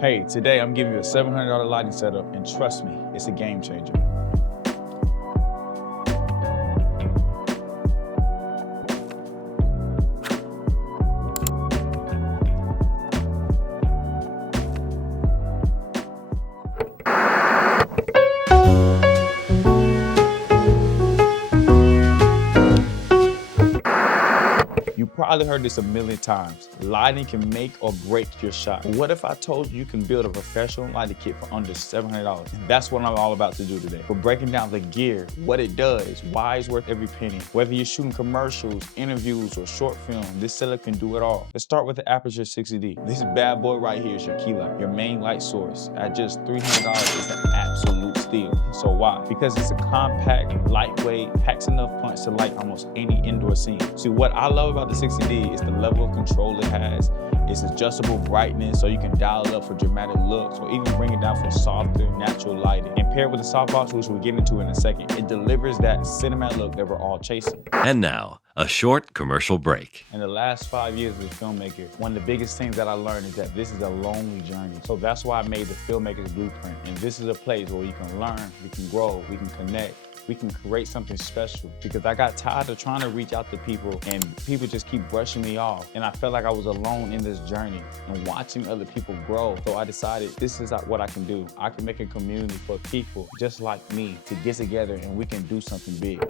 Hey, today I'm giving you a $700 lighting setup, and trust me, it's a game changer. You probably heard this a million times. Lighting can make or break your shot. But what if I told you can build a professional lighting kit for under $700? And that's what I'm all about to do today. We're breaking down the gear, what it does, why it's worth every penny. Whether you're shooting commercials, interviews, or short film, this setup can do it all. Let's start with the Aputure 60D. This bad boy right here is your key light, your main light source. At just $300, it's an absolute steal. So why? Because it's a compact, lightweight, packs enough punch to light almost any indoor scene. See, what I love about the 60D is the level of control it has. It's adjustable brightness, so you can dial it up for dramatic looks or even bring it down for softer, natural lighting. And paired with the softbox, which we'll get into in a second, it delivers that cinematic look that we're all chasing. And now, a short commercial break. In the last 5 years as a filmmaker, one of the biggest things that I learned is that this is a lonely journey. So that's why I made the Filmmakers Blueprint. And this is a place where you can learn, we can grow, we can connect, we can create something special. Because I got tired of trying to reach out to people and people just keep brushing me off. And I felt like I was alone in this journey and watching other people grow. So I decided this is what I can do. I can make a community for people just like me to get together and we can do something big.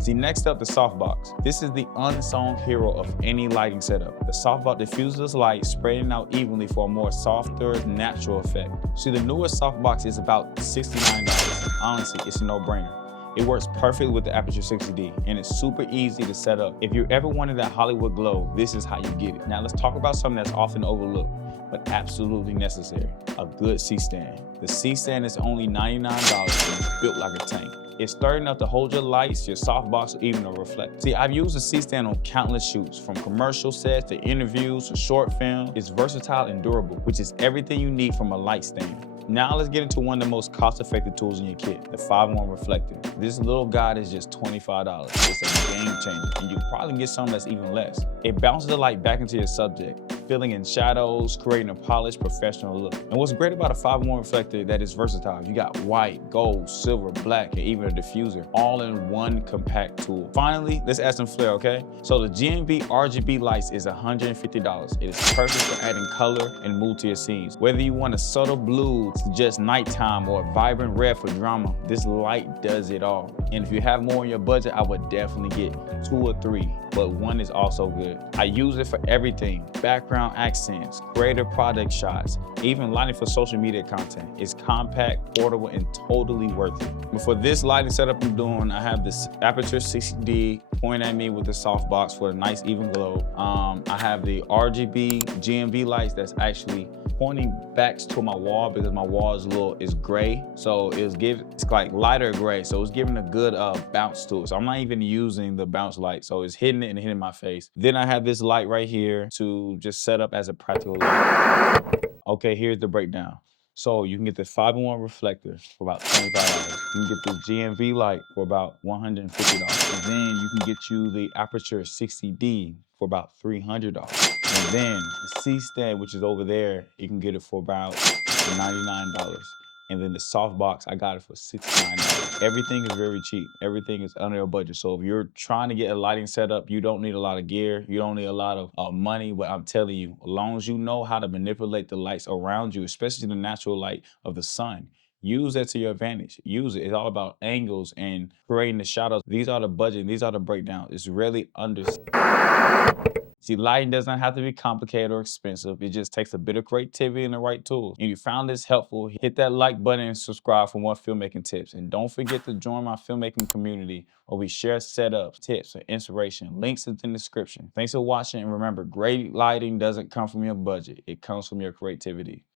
See, next up, the softbox. This is the unsung hero of any lighting setup. The softbox diffuses light, spreading out evenly for a more softer, natural effect. See, the newest softbox is about $69. Honestly, it's a no-brainer. It works perfectly with the Aputure 60D, and it's super easy to set up. If you ever wanted that Hollywood glow, this is how you get it. Now let's talk about something that's often overlooked, but absolutely necessary: a good C-stand. The C-stand is only $99 and it's built like a tank. It's sturdy enough to hold your lights, your softbox, or even a reflector. See, I've used a C-stand on countless shoots, from commercial sets to interviews to short film. It's versatile and durable, which is everything you need from a light stand. Now let's get into one of the most cost-effective tools in your kit, the 5-in-1 reflector. This little guy is just $25. It's a game changer, and you probably can get something that's even less. It bounces the light back into your subject, filling in shadows, creating a polished, professional look. And what's great about a 5-in-1 reflector that is versatile. You got white, gold, silver, black, and even a diffuser, all in one compact tool. Finally, let's add some flair, okay? So the GMB RGB lights is $150. It is perfect for adding color and mood to your scenes. Whether you want a subtle blue to just nighttime or a vibrant red for drama, this light does it all. And if you have more in your budget, I would definitely get 2 or 3, but 1 is also good. I use it for everything: background accents, creative product shots, even lighting for social media content. It's compact, portable, and totally worth it. But for this lighting setup I'm doing, I have this Aputure 60D pointing at me with the softbox for a nice even glow. I have the RGB GMB lights that's actually pointing back to my wall because my wall is gray. So it's like lighter gray. So it's giving a good bounce to it. So I'm not even using the bounce light. So it's hitting it and hitting my face. Then I have this light right here to just set up as a practical light. Okay, here's the breakdown. So you can get the 5-in-1 reflector for about $25. You can get the GMV light for about $150. And then you can get you the Aputure 60D for about $300. And then the C-stand, which is over there, you can get it for about $99. And then the softbox, I got it for $69. Everything is very cheap. Everything is under your budget. So if you're trying to get a lighting setup, you don't need a lot of gear. You don't need a lot of money. But I'm telling you, as long as you know how to manipulate the lights around you, especially the natural light of the sun, use that to your advantage. Use it. It's all about angles and creating the shadows. These are the budget. These are the breakdowns. It's really See, lighting doesn't have to be complicated or expensive. It just takes a bit of creativity and the right tools. If you found this helpful, hit that like button and subscribe for more filmmaking tips. And don't forget to join my filmmaking community where we share setups, tips, and inspiration. Links in the description. Thanks for watching, and remember, great lighting doesn't come from your budget. It comes from your creativity.